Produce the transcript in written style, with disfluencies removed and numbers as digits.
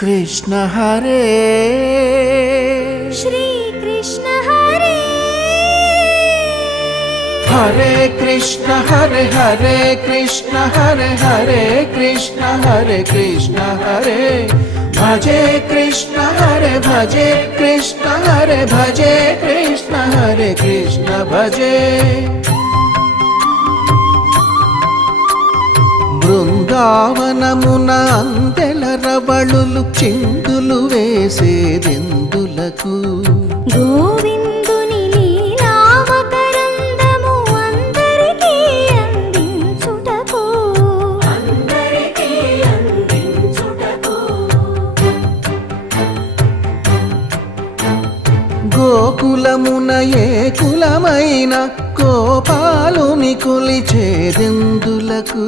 कृष्ण हरे श्री कृष्ण हरे हरे कृष्ण हरे हरे कृष्ण हरे हरे कृष्ण हरे कृष्ण हरे भजे कृष्ण हरे भजे कृष्ण हरे भजे कृष्ण हरे कृष्ण भजे బృందావనమున అందెల రవళులు చిందులు వేసేదెందులకు గోవిందుని లీలావతరందము అందరికీ అందించుటకు గోకులమున ఏ కులమైన గోపాలుని కొలిచేదెందులకు